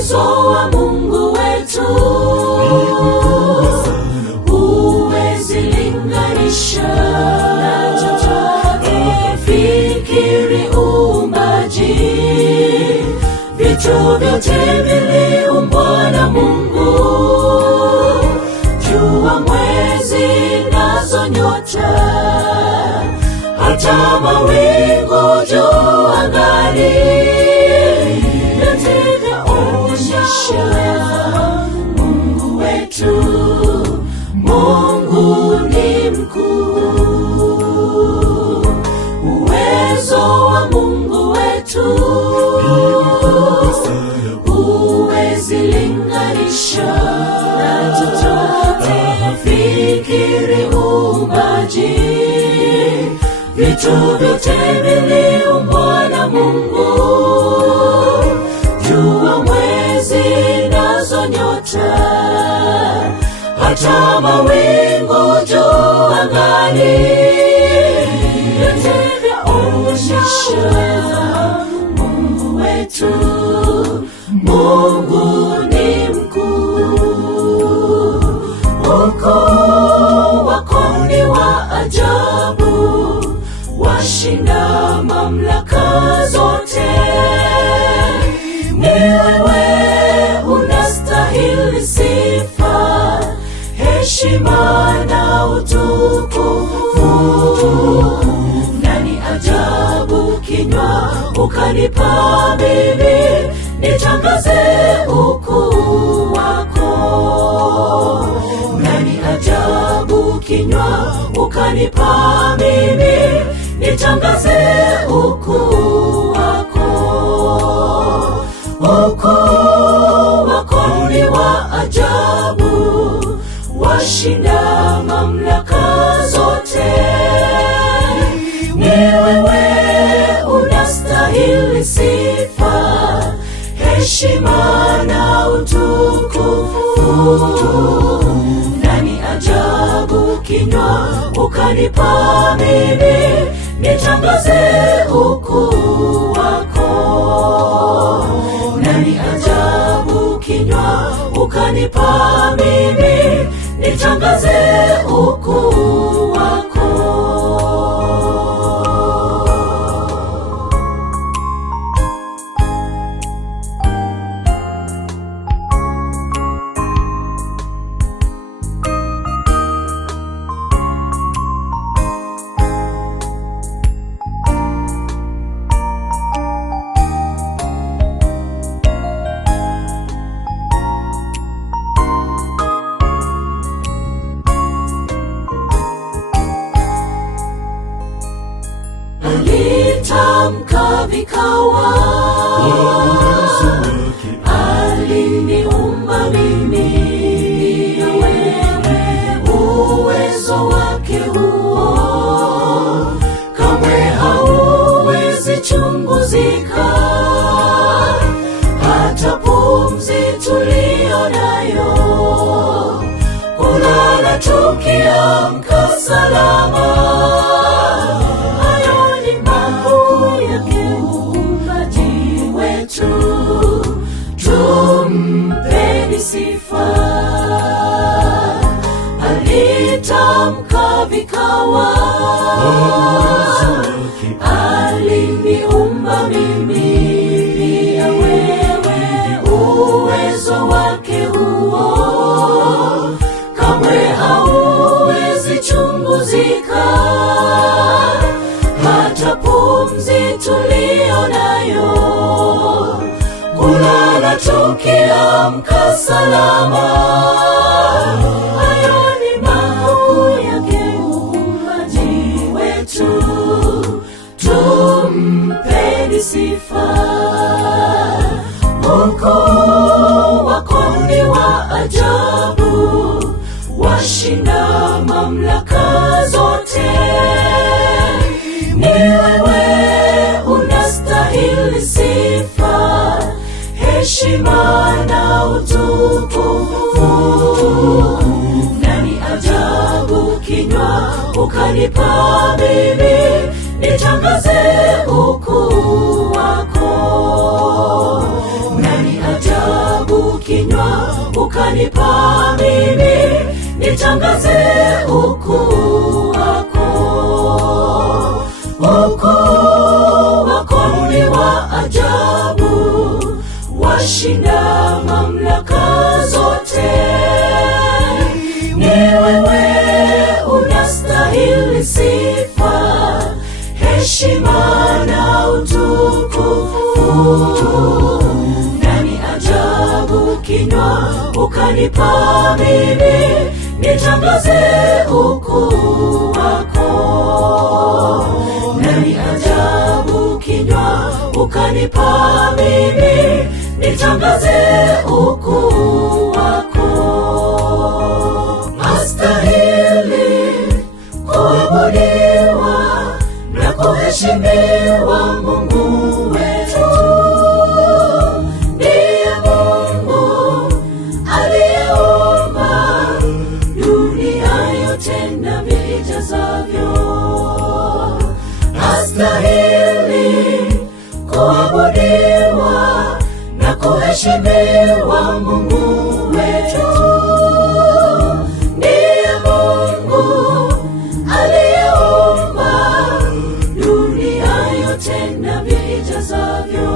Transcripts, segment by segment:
Uwezo wa Mungu wetu huwezi linganisha na chochote. Fikiri uumbaji, vitu vyote viliumbwa na Mungu, jua, mwezi nazo nyota, hata mawingu juu angani, yote vyaonyesha Mungu wetu. Mungu ni mkuu. Uwezo wa Mungu wetu huwezi linganisha na chochote. Fikiri uumbaji, vitu vyote viliumbwa na Mungu, jua, mwezi nazo nyota, hata mawingu juu angani, yote vyaonyesha Mungu wetu. Mungu ni mkuu. Ukuu wako ni wa ajabu, washinda mamlaka zote. Ni wewe unastahili sifa, heshima na utukufu. Nani ajabu kinywa ukanipa mimi, nitangaze ukuu wako. Nani ajabu kinywa ukanipa mimi, nitangaze ukuu wako. Ukuu wako ni wa ajabu, washinda mamlaka zote. Ni wewe unastahili sifa, heshima na utukufu. Nani ajabu kinywa ukanipa mimi, nitangaze ukuu wako. Nani ajabu kinywa ukanipa mimi, nitangaze ukuu wako. Alitamka vikawa, aliniumba mimi. Uwezo wake huo kamwe hauwezi chunguzika, hata pumzi tulio nayo, kulala tukiamka salama. Tumpeni sifa. Alitamka vikawa, aliniumba mimi. Pia wewe, uwezo wake huo kamwe hauwezi chunguzika, hata pumzi tulio nayo, kulala tukiamka salama. Hayo ni makuu yake Muumbaji wetu, tumpeni sifa. Ukuu wako ni wa ajabu, washinda mamlaka zote. Ni wewe unastahili sifa, heshima na utukufu. Nani ajabu kinywa ukanipa mimi, nitangaze ukuu wako. Nani ajabu ukanipa mimi nitangaze ukuu wako. Ukuu wako ni wa ajabu, washinda mamlaka zote. Ni wewe unastahili sifa, heshima na utukufu. Nani ajabu kinywa ukanipa mimi nitangaze ukuu wako. Nani ajabu kinywa ukanipa mimi nitangaze ukuu wako. Astahili kuabudiwa na kuheshimiwa Mungu wetu. Ndiye Mungu aliyeumba dunia yote na vijazavyo. Astahili kuabudiwa na kuheshimiwa Mungu wetu. Ndiye Mungu aliyeumba dunia yote na vijazavyo.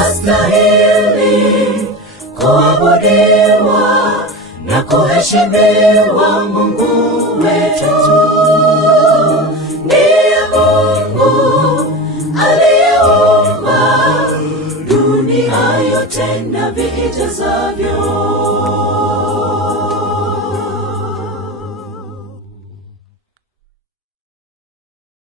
Astahili kuabudiwa na kuheshimiwa Mungu wetu. Ndiye Mungu aliyeumba dunia yote na vijazavyo.